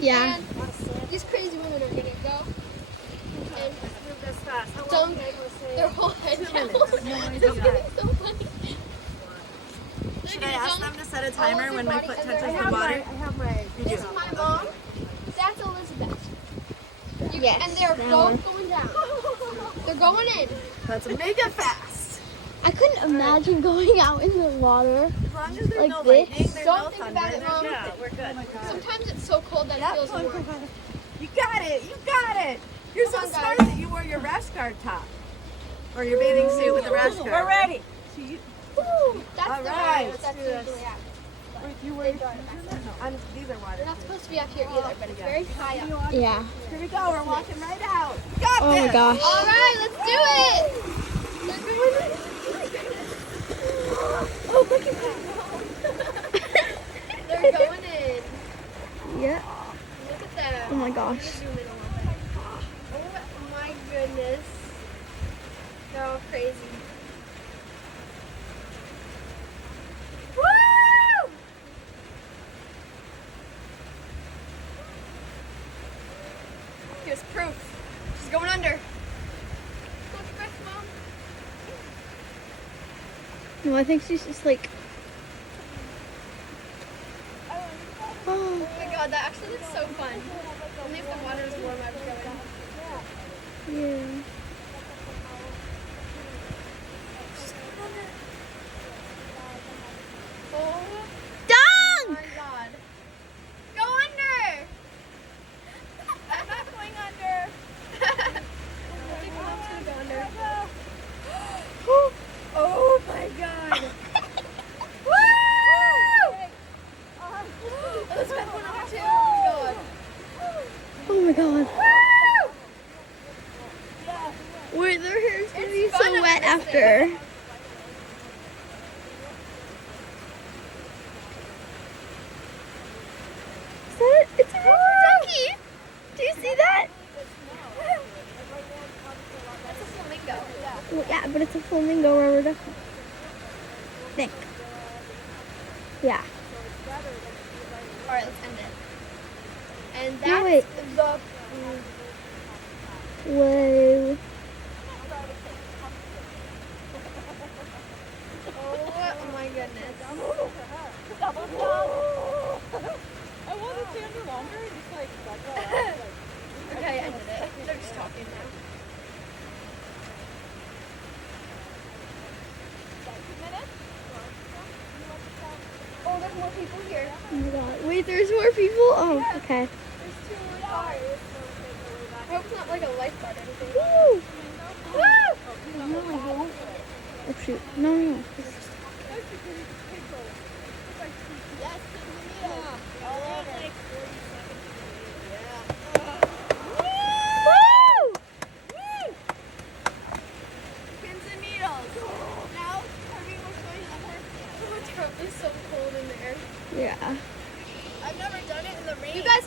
Yeah. And these crazy women are gonna go and dunk their whole head down. It's getting so funny. Should I ask them to set a timer when my foot touches the water? This is my mom. That's Elizabeth. Yes, And they're that both one. going down. They're going in. That's mega fast. I couldn't imagine going out in the water. As long as there's Like no this? lightning, there's Don't no think thunder. about it, Mom. Yeah, we're good. Sometimes it's so cold that it feels warm. You got it. You got it. You're so Come on, smart guys. that you wore your rash guard top. Or your bathing suit with the rash guard. We're ready. That's All the right. water that's usually out. You wear your these are water. They're not supposed to be up here either, but it's very high up. Yeah. Here we go. We're walking right out. Got Oh this. my gosh. All right, let's do it. They're going in. Oh, look at They're going in. Yeah. Look at them. Oh my gosh. Zoom in a little bit. Oh my goodness. They're all crazy. Woo! Here's proof. She's going under. Go quick, Mom. No, I think she's just like. Oh. Oh my god, that actually looks so fun. Only if the water is warm, I would go in. Yeah. Oh Dunk! my god. Go under! I'm not going under. I think Mom's gonna go under. Oh my god. Woo! Elizabeth went up too. Oh Oh my god. my god. Woo! Wait, their hair's gonna be It's fun so up wet in this after. thing. Is that it? It's a rubber ducky. Do you see that? That's a flamingo. Well, yeah, but it's a flamingo rubber ducky. Think. Yeah. Alright, let's end it. And No, that's wait. the Whoa. oh my goodness. I want to stay under longer and just like Okay, I ended it. They're just talking now. Oh, there's more people here. Oh my god. Wait, there's more people? Oh, okay. There's 2 more cars. I hope it's not like a lifeguard or anything. Woo! Woo! Oh shoot. No, no, no. Woo! Pins and needles. Now, Kirby will show you the hurt. It's so cold in there. Yeah. I've never done it in the rain. You guys